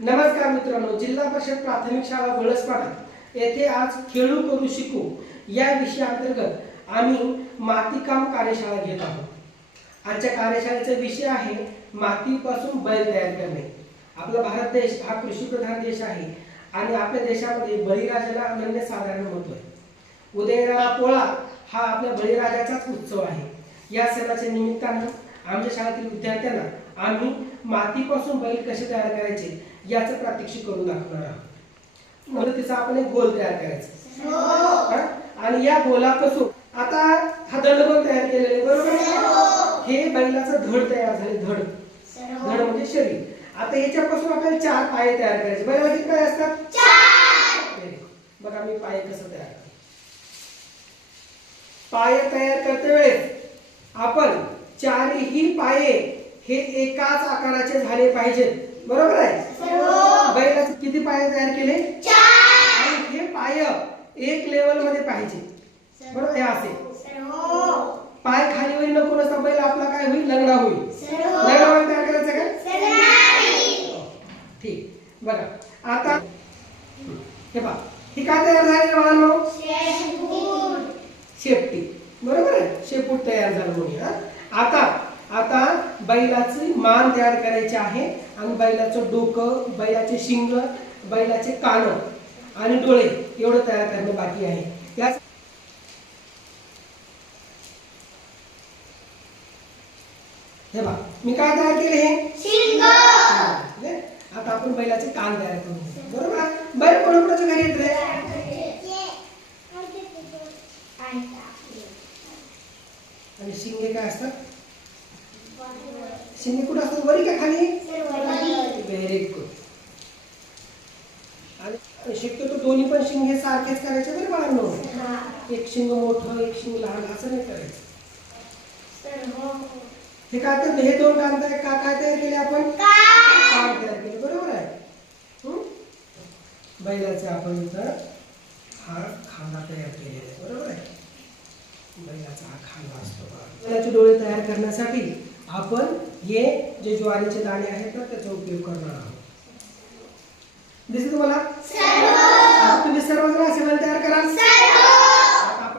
नमस्कार मित्रांनो, जिल्हा परिषद प्राथमिक शाळा वळसपाडा येथे आज खेळू करू शिकू या विषयाअंतर्गत आम्ही मातीकाम कार्यशाळा घेत आहोत। आजच्या कार्यशाळेचा विषय आहे मातीपासून बैल तयार करणे। आपला भारत देश हा कृषीप्रधान देश आहे आणि आपल्या देशामध्ये बळीराजाला अनन्यसाधारण महत्त्व आहे। उद्या येणारा पोळा हा आपल्या बळीराजाचाच उत्सव आहे। या सणाच्या निमित्ताने आमच्या शाळेतील विद्यार्थ्यांना आम्ही मातीपासून बैल कसे तयार करायचे याचं प्रात्यक्षिक करून दाखवणार आहोत। मदतीचा आपण एक गोल तयार करायचा आणि या गोलापासून आता हा दंडगोल तयार केलेले बरोबर। हे बैलाचं धड तयार झाले, धड म्हणजे शरीर। आता याच्यापासून आपल्याला 4 पाय तयार करायचे। बैलाला किती पाय असतात? 4। बघा मी पाय कसं तयार करतो। पाय तयार करते वेळेस आपण 4ही पाये हे एकाच आकाराचे झाले पाहिजेत, बरोबर आहे? बैलाचे किती पाय तयार केले? 4। आणि हे पाय एक लेवल मध्ये पाहिजे, बरोबर? हे असे पाय खाली वर नको नसता बैल आपला काय होईल? लंगडा होईल। लंगडा तयार करायचं का? ठीक, बघा आता हे पहा, हे काय तयार झाले बाळांनो? शेपटी, बरोबर आहे? शेपूट तयार झालं म्हणून। आता बैलाची मान तयार करायची आहे आणि बैलाचं डोकं, बैलाचे शिंग, बैलाचे कान आणि डोळे एवढं तयार करणं बाकी आहे। याच हे बघा मी काय तयार केले? हे शिंग। आता आपण बैलाचे कान तयार करू, बरोबर आहे? बैल कोणाकोणाच्या घरी येते? आणि शिंगे काय असतात? शिंगे कुठे असतात? वरी का खाली? Very good. आणि शक्यतो दोन्ही पण शिंगे सारखेच करायचे बरं बाळांनो। एक शिंग मोठं एक शिंग लहान असं नाही करायचं। हे काय तर हे दोन काय तयार केले आपण? कान तयार केले, बरोबर आहे? बैलाचे आपण इथं हा खांदा तयार केलेला आहे, बरोबर आहे? बैलाचा हा खांदा असतो। बैलाचे डोळे तयार करण्यासाठी आपण हे जे ज्वारीचे दाणे आहेत ना त्याचा उपयोग करणार आहोत। दिसते तुम्हाला? तुम्ही सर्वजण असे बैल तयार कराल?